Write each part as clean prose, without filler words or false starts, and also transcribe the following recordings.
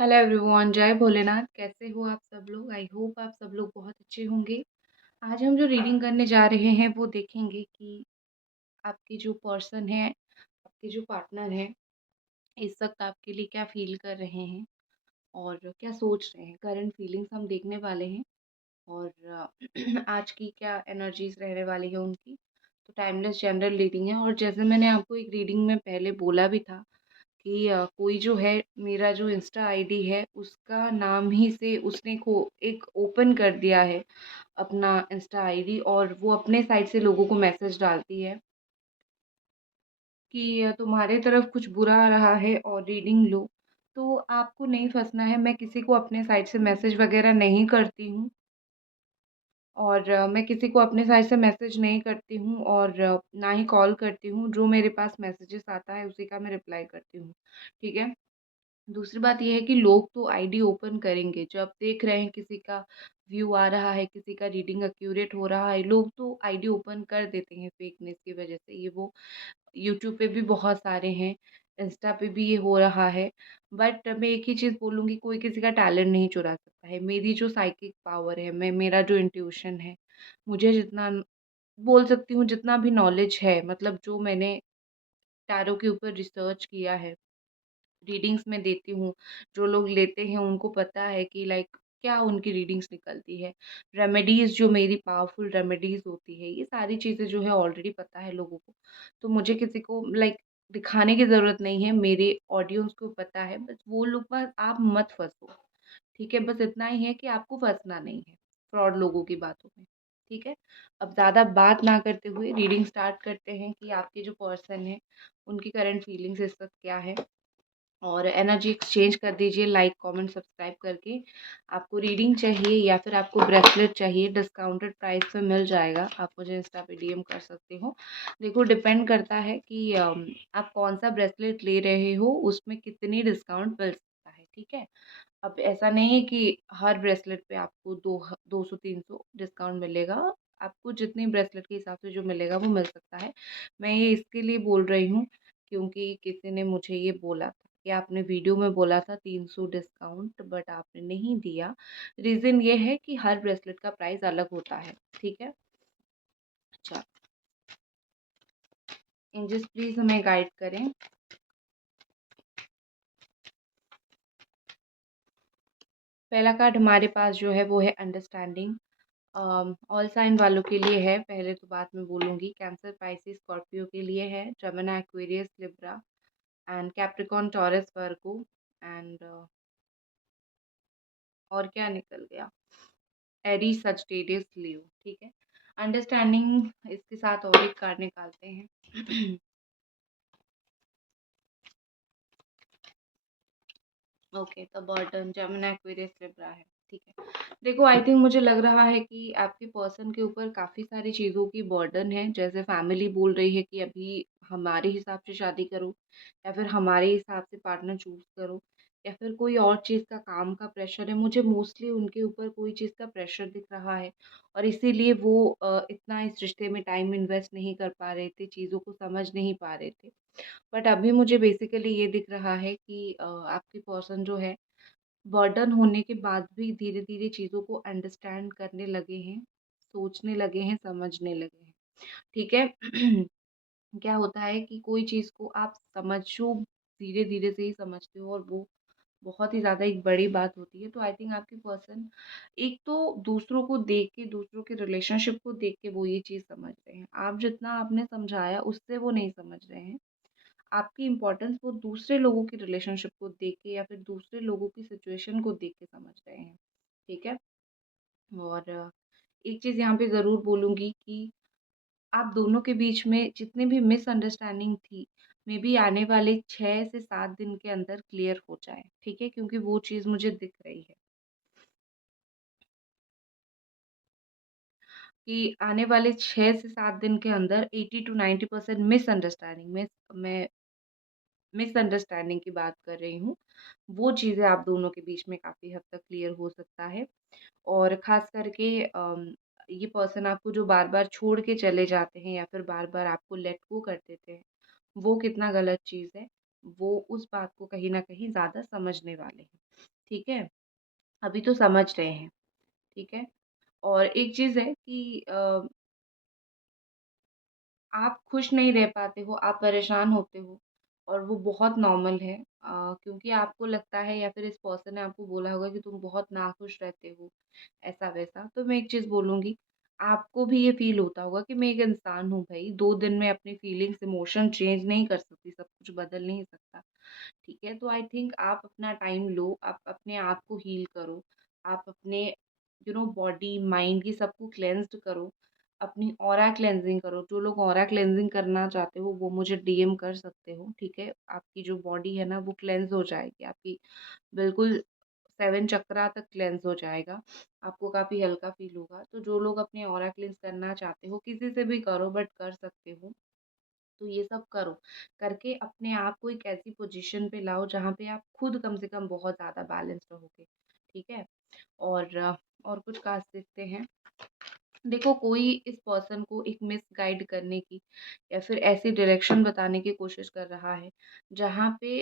Hello everyone, जय भोलेनाथ। कैसे हो आप सब लोग? आई होप आप सब लोग बहुत अच्छे होंगे। आज हम जो रीडिंग करने जा रहे हैं वो देखेंगे कि आपके जो पर्सन है, आपके जो पार्टनर है, इस वक्त आपके लिए क्या फील कर रहे हैं और क्या सोच रहे हैं। करंट फीलिंग्स हम देखने वाले हैं और आज की क्या एनर्जीज रहने वाली है उनकी। तो टाइमलेस जनरल रीडिंग है और जैसे मैंने आपको एक रीडिंग में पहले बोला भी था कि कोई जो है, मेरा जो इंस्टा आईडी है उसका नाम ही से उसने को एक ओपन कर दिया है अपना इंस्टा आईडी, और वो अपने साइड से लोगों को मैसेज डालती है कि तुम्हारे तरफ कुछ बुरा आ रहा है और रीडिंग लो। तो आपको नहीं फंसना है। मैं किसी को अपने साइड से मैसेज वगैरह नहीं करती हूँ और मैं किसी को अपने साइड से मैसेज नहीं करती हूँ और ना ही कॉल करती हूँ। जो मेरे पास मैसेजेस आता है उसी का मैं रिप्लाई करती हूँ। ठीक है। दूसरी बात ये है कि लोग तो आईडी ओपन करेंगे जब देख रहे हैं किसी का व्यू आ रहा है, किसी का रीडिंग एक्यूरेट हो रहा है। लोग तो आईडी ओपन कर देते हैं फेकनेस की वजह से। ये वो यूट्यूब पे भी बहुत सारे हैं, इंस्टा पे भी ये हो रहा है। बट मैं एक ही चीज़ बोलूँगी, कोई किसी का टैलेंट नहीं चुरा सकता है। मेरी जो साइकिक पावर है, मेरा जो इंट्यूशन है, मुझे जितना बोल सकती हूँ, जितना भी नॉलेज है, मतलब जो मैंने टैरो के ऊपर रिसर्च किया है, रीडिंग्स में देती हूँ, जो लोग लेते हैं उनको पता है कि लाइक क्या उनकी रीडिंग्स निकलती है। रेमेडीज़ जो मेरी पावरफुल रेमेडीज़ होती है, ये सारी चीज़ें जो है ऑलरेडी पता है लोगों को। तो मुझे किसी को लाइक दिखाने की ज़रूरत नहीं है, मेरे ऑडियंस को पता है। बस वो लोग, बस आप मत फँसो, ठीक है? बस इतना ही है कि आपको फँसना नहीं है फ्रॉड लोगों की बातों में, ठीक है? अब ज़्यादा बात ना करते हुए रीडिंग स्टार्ट करते हैं कि आपके जो पर्सन है, उनकी करंट फीलिंग्स इस वक़्त क्या है। और एनर्जी एक्सचेंज कर दीजिए लाइक कमेंट सब्सक्राइब करके। आपको रीडिंग चाहिए या फिर आपको ब्रेसलेट चाहिए, डिस्काउंटेड प्राइस पे मिल जाएगा। आप मुझे इंस्टा पे डीएम कर सकते हो। देखो, डिपेंड करता है कि आप कौन सा ब्रेसलेट ले रहे हो, उसमें कितनी डिस्काउंट मिल सकता है, ठीक है? अब ऐसा नहीं है कि हर ब्रेसलेट पे आपको 200-300 डिस्काउंट मिलेगा। आपको जितनी ब्रेसलेट के हिसाब से जो मिलेगा वो मिल सकता है। मैं ये इसके लिए बोल रही हूँ क्योंकि किसी ने मुझे ये बोला था कि आपने वीडियो में बोला था 300 डिस्काउंट, बट आपने नहीं दिया। रीज़न ये है कि हर ब्रेसलेट का प्राइस अलग होता है, ठीक है? अच्छा, एंजल्स प्लीज़ हमें गाइड करें। पहला कार्ड हमारे पास जो है वो है अंडरस्टैंडिंग। ऑल साइन वालों के लिए है। पहले तो बात मैं बोलूँगी, कैंसर, पाइसिस, स्कॉर्पियो के लिए है, जमिनी, Aquarius, Libra and Capricorn, taurus, Virgo and और क्या निकल गया, एरीज, सजिटेरियस, लियो, ठीक है। अंडरस्टैंडिंग इसके साथ और एक कार्ड निकालते हैं। ओके, तो बर्डन, जमिनी, एक्वेरियस, लिब्रा है, ठीक है। देखो, आई थिंक मुझे लग रहा है कि आपके पर्सन के ऊपर काफ़ी सारी चीज़ों की बर्डन है। जैसे फैमिली बोल रही है कि अभी हमारे हिसाब से शादी करो, या फिर हमारे हिसाब से पार्टनर चूज़ करो, या फिर कोई और चीज़ का काम का प्रेशर है। मुझे मोस्टली उनके ऊपर कोई चीज़ का प्रेशर दिख रहा है और इसीलिए वो इतना इस रिश्ते में टाइम इन्वेस्ट नहीं कर पा रहे थे, चीज़ों को समझ नहीं पा रहे थे। बट अभी मुझे बेसिकली ये दिख रहा है कि आपके पर्सन जो है, बर्डन होने के बाद भी धीरे-धीरे चीज़ों को अंडरस्टैंड करने लगे हैं, सोचने लगे हैं, समझने लगे हैं, ठीक है? क्या होता है कि कोई चीज़ को आप समझो, धीरे-धीरे से ही समझते हो और वो बहुत ही ज़्यादा एक बड़ी बात होती है। तो आई थिंक आपके पर्सन एक तो दूसरों को देख के, दूसरों के रिलेशनशिप को देख के वो ये चीज़ समझ रहे हैं। आप जितना आपने समझाया उससे वो नहीं समझ रहे हैं। आपकी इम्पोर्टेंस वो दूसरे लोगों की रिलेशनशिप को देख के या फिर दूसरे लोगों की सिचुएशन को देख के समझ रहे हैं, ठीक है? और एक चीज़ यहाँ पे ज़रूर बोलूँगी कि आप दोनों के बीच में जितनी भी मिसअंडरस्टैंडिंग थी, मे बी आने वाले 6 से 7 दिन के अंदर क्लियर हो जाए, ठीक है? क्योंकि वो चीज़ मुझे दिख रही है कि आने वाले 6 से 7 दिन के अंदर 80 टू 90% मिसअंडरस्टैंडिंग में मैं मिसअंडरस्टैंडिंग की बात कर रही हूँ, वो चीज़ें आप दोनों के बीच में काफ़ी हद तक क्लियर हो सकता है। और ख़ास करके ये पर्सन आपको जो बार-बार छोड़ के चले जाते हैं या फिर बार-बार आपको लेट गो कर देते हैं, वो कितना गलत चीज़ है। वो उस बात को कहीं न कहीं ज़्यादा समझने वाले हैं, ठीक है? अभी तो समझ रहे हैं, ठीक है? और एक चीज़ है कि आप खुश नहीं रह पाते हो, आप परेशान होते हो और वो बहुत नॉर्मल है क्योंकि आपको लगता है या फिर इस पर्सन ने आपको बोला होगा कि तुम बहुत नाखुश रहते हो, ऐसा-वैसा। तो मैं एक चीज़ बोलूँगी, आपको भी ये फ़ील होता होगा कि मैं एक इंसान हूँ भई, 2 दिन में अपनी फीलिंग्स, इमोशन चेंज नहीं कर सकती, सब कुछ बदल नहीं सकता, ठीक है? तो आई थिंक आप अपना टाइम लो, आप अपने आप को हील करो, आप अपने बॉडी, माइंड की सबको क्लेंज़्ड करो। अपनी ऑरा क्लेंजिंग करो। जो लोग ऑरा क्लेंजिंग करना चाहते हो वो मुझे डीएम कर सकते हो, ठीक है? आपकी जो बॉडी है ना वो क्लेंज़ हो जाएगी, आपकी बिल्कुल 7 चक्रा तक क्लेंज़ हो जाएगा। आपको काफ़ी हल्का फ़ील होगा। तो जो लोग अपनी ऑरा क्लेंज़ करना चाहते हो, किसी से भी करो बट कर सकते हो। तो ये सब करो। करके अपने आप को एक ऐसी पोज़ीशन पे लाओ जहाँ पे आप खुद कम से कम बहुत ज़्यादा बैलेंस रहोगे, ठीक है? और कुछ कहा सकते हैं। देखो कोई इस पर्सन को एक मिसगाइड करने की या फिर ऐसी डायरेक्शन बताने की कोशिश कर रहा है जहाँ पे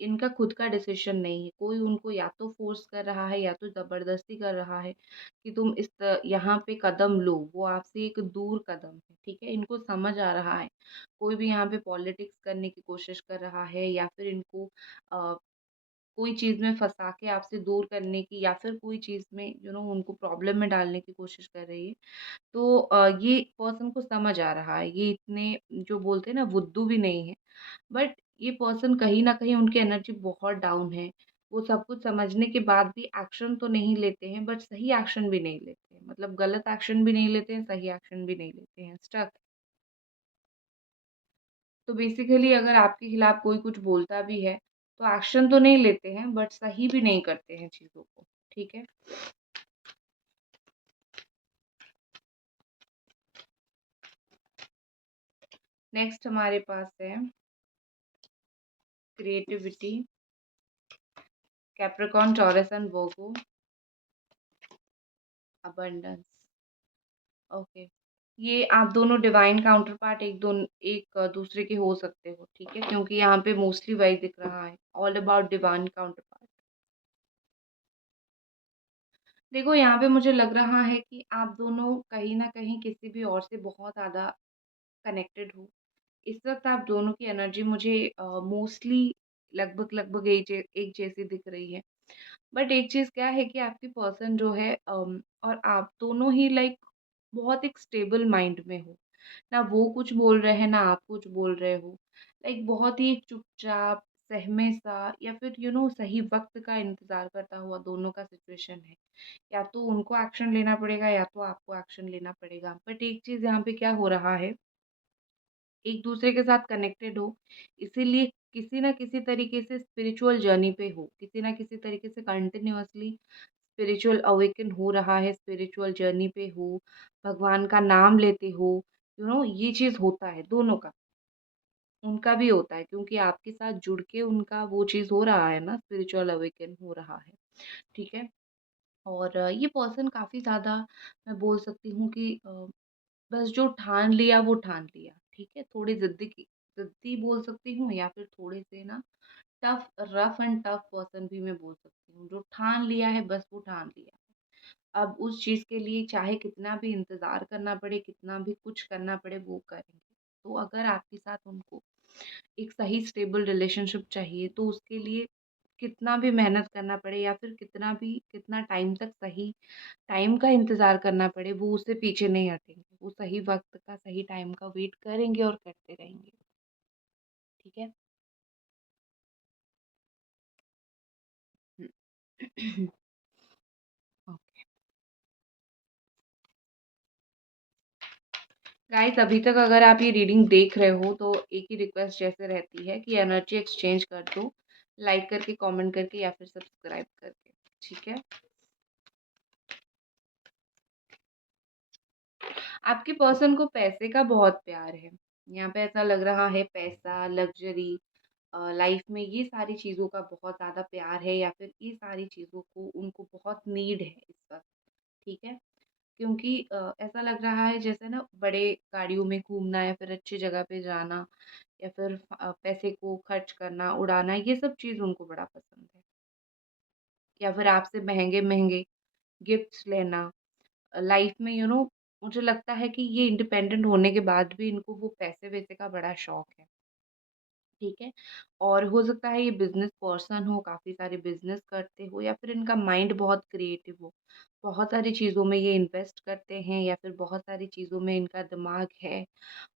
इनका खुद का डिसीजन नहीं है। कोई उनको या तो फोर्स कर रहा है या तो ज़बरदस्ती कर रहा है कि तुम यहाँ पे कदम लो। वो आपसे एक दूर कदम है, ठीक है? इनको समझ आ रहा है। कोई भी यहाँ पे पॉलिटिक्स करने की कोशिश कर रहा है या फिर इनको अ, कोई चीज़ में फँसा के आपसे दूर करने की या फिर कोई चीज़ में उनको प्रॉब्लम में डालने की कोशिश कर रही है। तो ये पर्सन को समझ आ रहा है, ये इतने जो बोलते हैं ना बुद्धू भी नहीं है, बट ये पर्सन कहीं न कहीं उनकी एनर्जी बहुत डाउन है। वो सब कुछ समझने के बाद भी एक्शन तो नहीं लेते हैं, बट सही एक्शन भी नहीं लेते हैं। मतलब गलत एक्शन भी नहीं लेते हैं, सही एक्शन भी नहीं लेते हैं, स्टक। तो बेसिकली अगर आपके खिलाफ कोई कुछ बोलता भी है, तो एक्शन तो नहीं लेते हैं, बट सही भी नहीं करते हैं चीज़ों को, ठीक है? नेक्स्ट हमारे पास है creativity, Capricorn, taurus and Virgo, abundance. Okay. ये आप दोनों डिवाइन काउंटर पार्ट एक दूसरे के हो सकते हो, ठीक है? क्योंकि यहाँ पे मोस्टली वही दिख रहा है, all about divine counter part. देखो यहाँ पे मुझे लग रहा है कि आप दोनों कहीं न कहीं किसी भी और से बहुत ज़्यादा कनेक्टेड हो। इस वक़्त आप दोनों की एनर्जी मुझे मोस्टली लगभग एक जैसी दिख रही है। बट एक चीज़ क्या है कि आपकी पर्सन जो है और आप दोनों ही लाइक बहुत एक स्टेबल माइंड में हो। ना वो कुछ बोल रहे हैं, ना आप कुछ बोल रहे हो। लाइक बहुत ही एक चुपचाप, सहमे-सा या फिर सही वक़्त का इंतज़ार करता हुआ दोनों का सिचुएशन है। या तो उनको एक्शन लेना पड़ेगा या तो आपको एक्शन लेना पड़ेगा। बट एक चीज़ यहाँ पे क्या हो रहा है, एक-दूसरे के साथ कनेक्टेड हो, इसीलिए किसी न किसी तरीके से स्पिरिचुअल जर्नी पे हो, किसी न किसी तरीके से कंटिन्यूअसली स्पिरिचुअल अवेकन हो रहा है, स्पिरिचुअल जर्नी पे हो, भगवान का नाम लेते हो, ये चीज़ होता है दोनों का। उनका भी होता है क्योंकि आपके साथ जुड़ के उनका वो चीज़ हो रहा है ना, स्पिरिचुअल अवेकन हो रहा है, ठीक है? और ये पर्सन काफ़ी ज़्यादा मैं बोल सकती हूँ कि बस जो ठान लिया वो ठान लिया, ठीक है? थोड़ी ज़िद्दी बोल सकती हूँ या फिर थोड़े से ना रफ एंड टफ पर्सन भी मैं बोल सकती हूँ। जो ठान लिया है बस वो ठान लिया। अब उस चीज़ के लिए चाहे कितना भी इंतज़ार करना पड़े, कितना भी कुछ करना पड़े वो करेंगे। तो अगर आपके साथ उनको एक सही स्टेबल रिलेशनशिप चाहिए तो उसके लिए कितना भी मेहनत करना पड़े या फिर कितना टाइम तक सही टाइम का इंतज़ार करना पड़े, वो उससे पीछे नहीं हटेंगे। वो सही वक़्त का, सही टाइम का वेट करेंगे और करते रहेंगे, ठीक है? हुँ। ओके। गाइस अभी तक अगर आप ये रीडिंग देख रहे हो तो एक ही रिक्वेस्ट जैसे रहती है कि एनर्जी एक्सचेंज कर दो, लाइक करके, कमेंट करके या फिर सब्सक्राइब करके, ठीक है? आपके पर्सन को पैसे का बहुत प्यार है। यहाँ पे ऐसा लग रहा है पैसा, लग्ज़री लाइफ़ में ये सारी चीज़ों का बहुत ज़्यादा प्यार है या फिर ये सारी चीज़ों को उनको बहुत नीड है इस वक़्त, ठीक है? क्योंकि ऐसा लग रहा है जैसे ना बड़े गाड़ियों में घूमना या फिर अच्छी जगह पे जाना या फिर पैसे को खर्च करना, उड़ाना, ये सब चीज़ उनको बड़ा पसंद है। या फिर आपसे महँगे-महँगे गिफ्ट्स लेना। लाइफ में मुझे लगता है कि ये इंडिपेंडेंट होने के बाद भी इनको वो पैसे-वैसे का बड़ा शौक है, ठीक है? और हो सकता है ये बिज़नेस पर्सन हो, काफ़ी सारे बिज़नेस करते हो या फिर इनका माइंड बहुत क्रिएटिव हो। बहुत सारी चीज़ों में ये इन्वेस्ट करते हैं या फिर बहुत सारी चीज़ों में इनका दिमाग है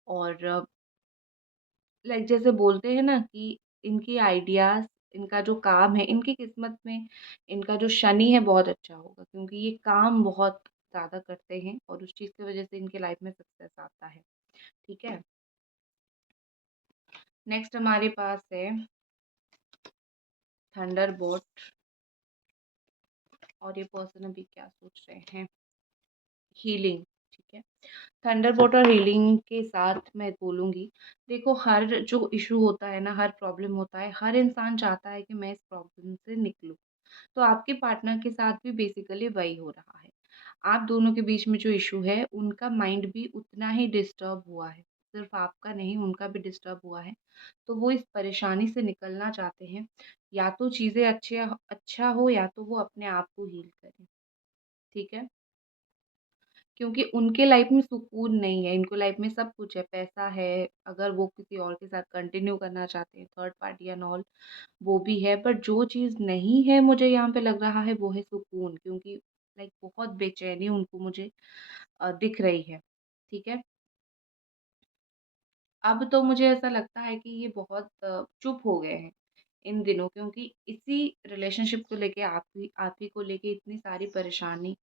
और लाइक जैसे बोलते हैं ना कि इनकी आइडियाज़, इनका जो काम है, इनकी किस्मत में इनका जो शनि है बहुत अच्छा होगा क्योंकि ये काम बहुत ज़्यादा करते हैं और उस चीज़ की वज़ह से इनके लाइफ में सक्सेस आता है, ठीक है? नेक्स्ट हमारे पास है थंडरबोल्ट और ये पर्सन अभी क्या सोच रहे हैं? हीलिंग, ठीक है? थंडरबोल्ट और हीलिंग के साथ मैं बोलूँगी, देखो हर जो इश्यू होता है ना, हर प्रॉब्लम होता है, हर इंसान चाहता है कि मैं इस प्रॉब्लम से निकलूँ। तो आपके पार्टनर के साथ भी बेसिकली वही हो रहा है। आप दोनों के बीच में जो इश्यू है, उनका माइंड भी उतना ही डिस्टर्ब हुआ है। सिर्फ़ आपका नहीं, उनका भी डिस्टर्ब हुआ है। तो वो इस परेशानी से निकलना चाहते हैं। या तो चीज़ें अच्छा हो या तो वो अपने आप को हील करें, ठीक है? क्योंकि उनके लाइफ में सुकून नहीं है, इनको लाइफ में सब कुछ है, पैसा है, अगर वो किसी और के साथ कंटिन्यू करना चाहते हैं, थर्ड पार्टी एंड ऑल वो भी है, बट जो चीज़ नहीं है मुझे यहाँ पे लग रहा है वो है सुकून क्योंकि लाइक बहुत बेचैनी उनको मुझे दिख रही है, ठीक है? अब तो मुझे ऐसा लगता है कि ये बहुत चुप हो गए हैं इन दिनों क्योंकि इसी रिलेशनशिप को लेके आप ही को लेके इतनी सारी परेशानी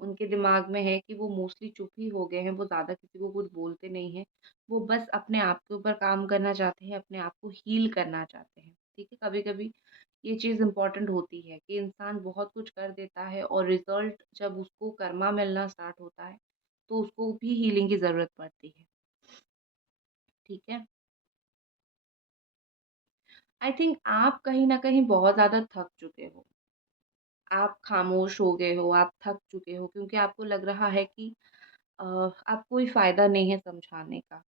उनके दिमाग में है कि वो मोस्टली चुप ही हो गए हैं, वो ज़्यादा किसी को कुछ बोलते नहीं हैं। वो बस अपने आप के ऊपर काम करना चाहते हैं, अपने आप को हील करना चाहते हैं, ठीक है? कभी-कभी ये चीज़ इम्पोर्टेंट होती है कि इंसान बहुत कुछ कर देता है और रिज़ल्ट जब उसको कर्मा मिलना स्टार्ट होता है, तो उसको भी हीलिंग की ज़रूरत पड़ती है, ठीक है? आई थिंक आप कहीं न कहीं बहुत ज़्यादा थक चुके हो। आप खामोश हो गए हो, आप थक चुके हो क्योंकि आपको लग रहा है कि अब कोई फ़ायदा नहीं है समझाने का।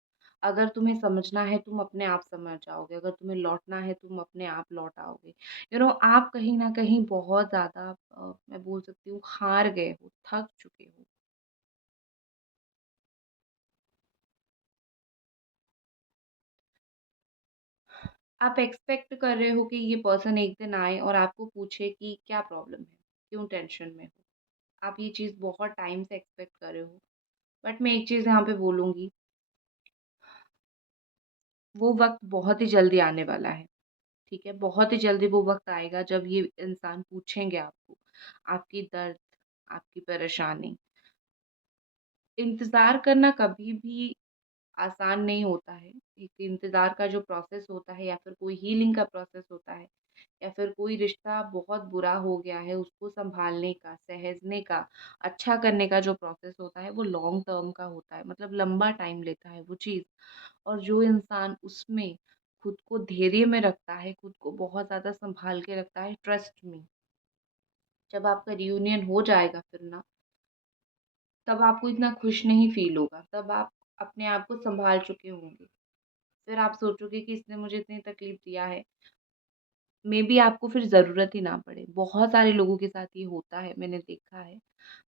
अगर तुम्हें समझना है तुम अपने आप समझ जाओगे, अगर तुम्हें लौटना है तुम अपने आप लौट आओगे। आप कहीं न कहीं बहुत ज़्यादा मैं बोल सकती हूँ हार गए हो, थक चुके हो। आप एक्सपेक्ट कर रहे हो कि ये पर्सन एक दिन आए और आपको पूछे कि क्या प्रॉब्लम है? क्यों टेंशन में हो? आप ये चीज़ बहुत टाइम से एक्सपेक्ट कर रहे हो। बट मैं एक चीज़ यहाँ पे बोलूँगी, वो वक़्त बहुत ही जल्दी आने वाला है, ठीक है? बहुत ही जल्दी वो वक़्त आएगा जब ये इंसान पूछेंगे आपको, आपकी दर्द, आपकी परेशानी। इंतज़ार करना कभी भी आसान नहीं होता है। एक इंतज़ार का जो प्रोसेस होता है या फिर कोई हीलिंग का प्रोसेस होता है या फिर कोई रिश्ता बहुत बुरा हो गया है, उसको सँभालने का, सहेजने का, अच्छा करने का जो प्रोसेस होता है, वो लॉन्ग टर्म का होता है, मतलब लंबा टाइम लेता है वो चीज़। और जो इंसान उसमें खुद को धैर्य में रखता है, खुद को बहुत ज़्यादा सँभाल के रखता है, ट्रस्ट मी, जब आपका रियूनियन हो जाएगा फिर ना, तब आपको इतना खुश नहीं फ़ील होगा, तब आप अपने आप को सँभाल चुके होंगे। फिर आप सोचोगे कि इसने मुझे इतनी तकलीफ़ दिया है, मेबी आपको फिर ज़रूरत ही ना पड़े। बहुत सारे लोगों के साथ ये होता है, मैंने देखा है।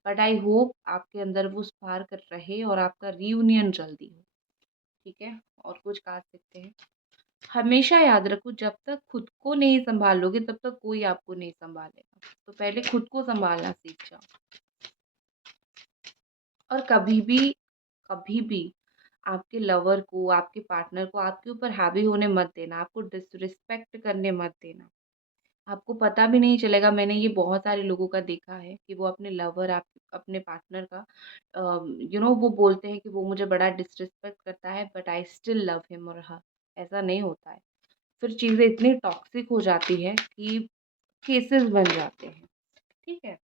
बट आई होप आपके अंदर वो स्पार्क रहे और आपका रियूनियन जल्दी हो, ठीक है? और कुछ कह सकते हैं। हमेशा याद रखो जब तक खुद को नहीं सँभालोगे तब तक कोई आपको नहीं सँभालेगा। तो पहले खुद को सँभालना सीख जाओ और कभी भी आपके लवर को, आपके पार्टनर को आपके ऊपर हावी होने मत देना, आपको डिसरिस्पेक्ट करने मत देना। आपको पता भी नहीं चलेगा, मैंने ये बहुत सारे लोगों का देखा है कि वो अपने लवर अपने पार्टनर का वो बोलते हैं कि वो मुझे बड़ा डिसरिस्पेक्ट करता है but I still love him और हर। ऐसा नहीं होता है। फिर चीज़ें इतनी टॉक्सिक हो जाती है कि केसेस बन जाते हैं, ठीक है?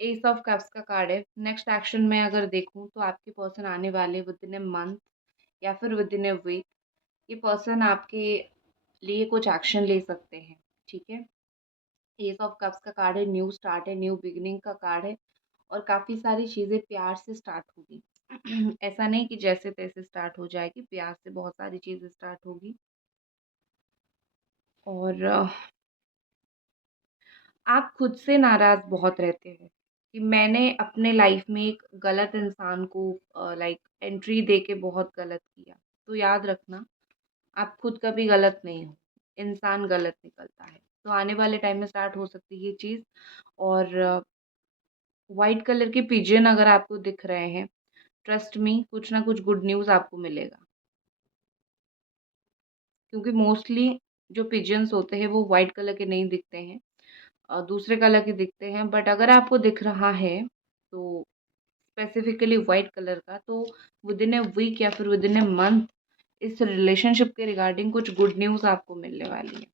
एस ऑफ कप्स का कार्ड है। नेक्स्ट एक्शन में अगर देखूँ तो आपके पर्सन आने वाले विदिन अ मंथ या फिर विद इन अ वीक ये पर्सन आपके लिए कुछ एक्शन ले सकते हैं, ठीक है। एस ऑफ कप्स का कार्ड है, न्यू स्टार्ट है, न्यू बिगिनिंग का कार्ड है और काफ़ी सारी चीज़ें प्यार से स्टार्ट होगी। ऐसा नहीं कि जैसे तैसे स्टार्ट हो जाएगी, प्यार से बहुत सारी चीज़ें स्टार्ट होगी। और आप खुद से नाराज़ बहुत रहते हैं कि मैंने अपने लाइफ में एक गलत इंसान को लाइक एंट्री दे के बहुत गलत किया। तो याद रखना, आप खुद कभी गलत नहीं हो, इंसान गलत निकलता है। तो आने वाले टाइम में स्टार्ट हो सकती है ये चीज़। और व्हाइट कलर के पिजन अगर आपको दिख रहे हैं, ट्रस्ट मी कुछ ना कुछ गुड न्यूज़ आपको मिलेगा। क्योंकि मोस्टली जो पिजन्स होते हैं वो व्हाइट कलर के नहीं दिखते हैं, दूसरे कलर के दिखते हैं। बट अगर आपको दिख रहा है तो स्पेसिफिकली व्हाइट कलर का, तो विद इन अ वीक या फिर विद इन अ मंथ इस रिलेशनशिप के रिगार्डिंग कुछ गुड न्यूज़ आपको मिलने वाली है।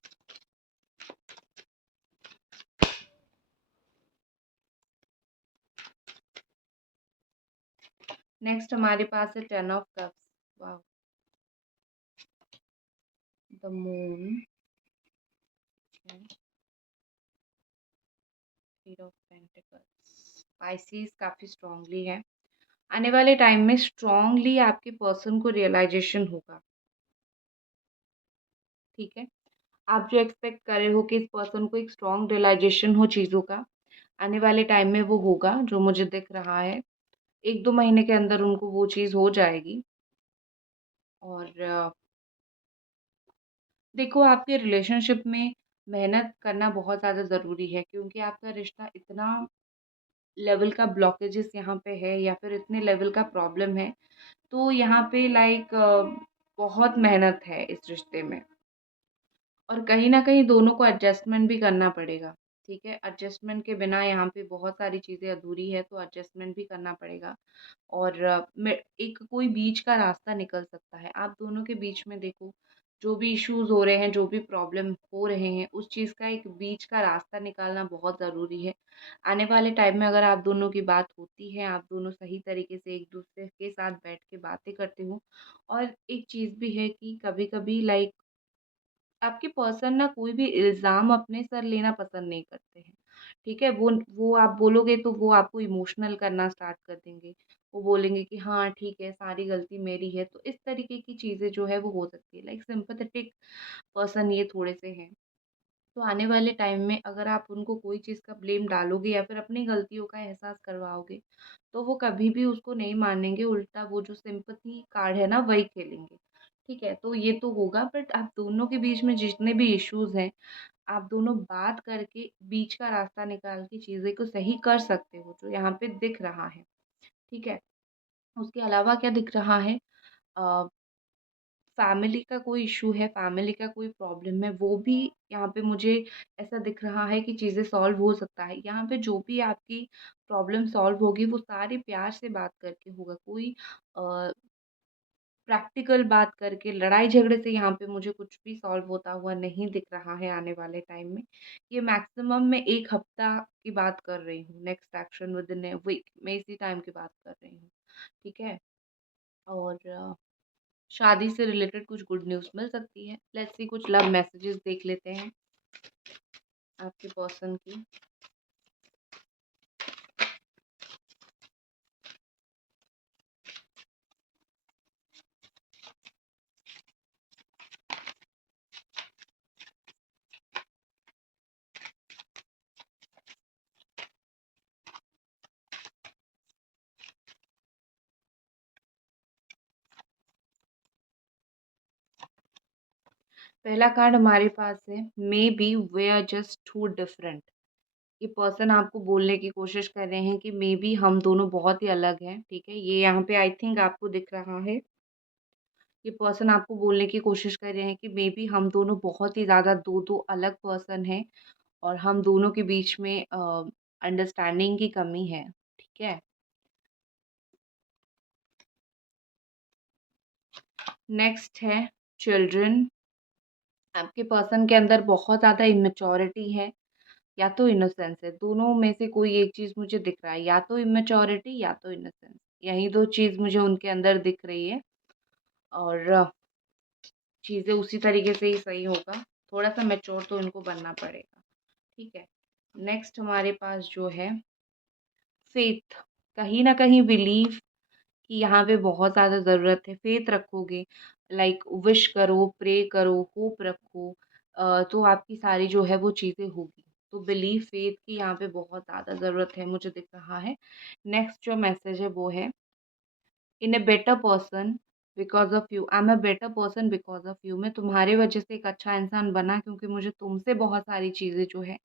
नेक्स्ट हमारे पास है 10 ऑफ कप्स। वाह, the moon, 8 of pentacles. Species काफ़ी स्ट्रांगली है। आने वाले टाइम में स्ट्रांगली आपके पर्सन को रियलाइजेशन होगा, ठीक है। आप जो एक्सपेक्ट कर रहे हो कि इस पर्सन को एक स्ट्रांग रियलाइजेशन हो चीज़ों का, आने वाले टाइम में वो होगा, जो मुझे दिख रहा है। 1-2 महीने के अंदर उनको वो चीज़ हो जाएगी। और देखो, आपके रिलेशनशिप में मेहनत करना बहुत ज़्यादा ज़रूरी है, क्योंकि आपका रिश्ता इतना लेवल का ब्लॉकेजेस यहाँ पे है या फिर इतने लेवल का प्रॉब्लम है, तो यहाँ पे लाइक बहुत मेहनत है इस रिश्ते में। और कहीं न कहीं दोनों को एडजस्टमेंट भी करना पड़ेगा, ठीक है? एडजस्टमेंट के बिना यहाँ पे बहुत सारी चीज़ें अधूरी है, तो एडजस्टमेंट भी करना पड़ेगा। और मैं एक कोई बीच का रास्ता निकल सकता है। आप दोनों के बीच में देखो, जो भी इश्यूज़ हो रहे हैं, जो भी प्रॉब्लम हो रहे हैं, उस चीज़ का एक बीच का रास्ता निकालना बहुत ज़रूरी है। आने वाले टाइम में अगर आप दोनों की बात होती है, आप दोनों सही तरीके से एक-दूसरे के साथ बैठ के बातें करते हो। और एक चीज़ भी है कि कभी-कभी लाइक आपके पर्सन ना कोई भी इल्ज़ाम अपने सर लेना पसंद नहीं करते हैं, ठीक है? वो आप बोलोगे तो वो आपको इमोशनल करना स्टार्ट कर देंगे। वो बोलेंगे कि हाँ, ठीक है, सारी गलती मेरी है। तो इस तरीके की चीज़ें जो है वो हो सकती है। लाइक सिम्पैथेटिक पर्सन ये थोड़े से हैं। तो आने वाले टाइम में अगर आप उनको कोई चीज़ का ब्लेम डालोगे या फिर अपनी गलतियों का एहसास करवाओगे, तो वो कभी भी उसको नहीं मानेंगे, उल्टा वो जो सिंपैथी कार्ड है ना वही खेलेंगे, ठीक है? तो ये तो होगा, बट आप दोनों के बीच में जितने भी इश्यूज़ हैं, आप दोनों बात करके बीच का रास्ता निकाल के चीज़ें को सही कर सकते हो, जो यहाँ पे दिख रहा है, ठीक है? उसके अलावा क्या दिख रहा है? अ फैमिली का कोई इश्यू है, फैमिली का कोई प्रॉब्लम है, वो भी यहाँ पे मुझे ऐसा दिख रहा है कि चीज़ें सॉल्व हो सकता है। यहाँ पे जो भी आपकी प्रॉब्लम सॉल्व होगी, वो सारी प्यार से बात करके होगा। कोई अ, प्रैक्टिकल बात करके, लड़ाई-झगड़े से यहाँ पे मुझे कुछ भी सॉल्व होता हुआ नहीं दिख रहा है आने वाले टाइम में। ये मैक्सिमम मैं 1 हफ्ता की बात कर रही हूँ, next action within a week, मैं इसी टाइम की बात कर रही हूँ, ठीक है? और शादी से रिलेटेड कुछ गुड न्यूज़ मिल सकती है। लेट्स सी कुछ लव मैसेजेस देख लेते हैं आपके पर्सन की। पहला कार्ड हमारे पास है, maybe we are just two different. ये पर्सन आपको बोलने की कोशिश कर रहे हैं कि मे बी हम दोनों बहुत ही अलग हैं, ठीक है? ये यहाँ पे आई थिंक आपको दिख रहा है। ये पर्सन आपको बोलने की कोशिश कर रहे हैं कि मे बी हम दोनों बहुत ही ज़्यादा 2-2 अलग पर्सन हैं और हम दोनों के बीच में अंडरस्टैंडिंग की कमी है, ठीक है? नेक्स्ट है चिल्ड्रन। आपके पर्सन के अंदर बहुत ज़्यादा इमैच्योरिटी है या तो इनोसेंस है, दोनों में से कोई एक चीज़ मुझे दिख रहा है, या तो इमैच्योरिटी या तो इनोसेंस। यही 2 चीज़ मुझे उनके अंदर दिख रही है। और चीज़ें उसी तरीके से ही सही होगा। थोड़ा-सा मैच्योर तो इनको बनना पड़ेगा, ठीक है? नेक्स्ट हमारे पास जो है फ़ेथ, कहीं न कहीं बिलीव कि यहाँ पे बहुत ज़्यादा ज़रूरत है। फ़ेथ रखोगे, लाइक विश करो, प्रे करो, होप रखो, तो आपकी सारी जो है वो चीज़ें होगी। तो बिलीव, फ़ेथ की यहाँ पे बहुत ज़्यादा ज़रूरत है, मुझे दिख रहा है। नेक्स्ट जो मैसेज है वो है in a better person because of you, I am a better person because of you, मैं तुम्हारी वजह से एक अच्छा इंसान बना क्योंकि मुझे तुमसे बहुत सारी चीज़ें जो है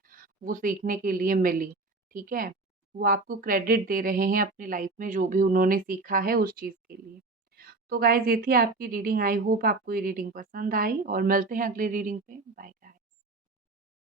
वो सीखने के लिए मिली, ठीक है? वो आपको क्रेडिट दे रहे हैं अपनी लाइफ में जो भी उन्होंने सीखा है उस चीज़ के लिए। तो गाइज़ ये थी आपकी रीडिंग, आई होप आपको ये रीडिंग पसंद आई और मिलते हैं अगली रीडिंग पे। Bye guys.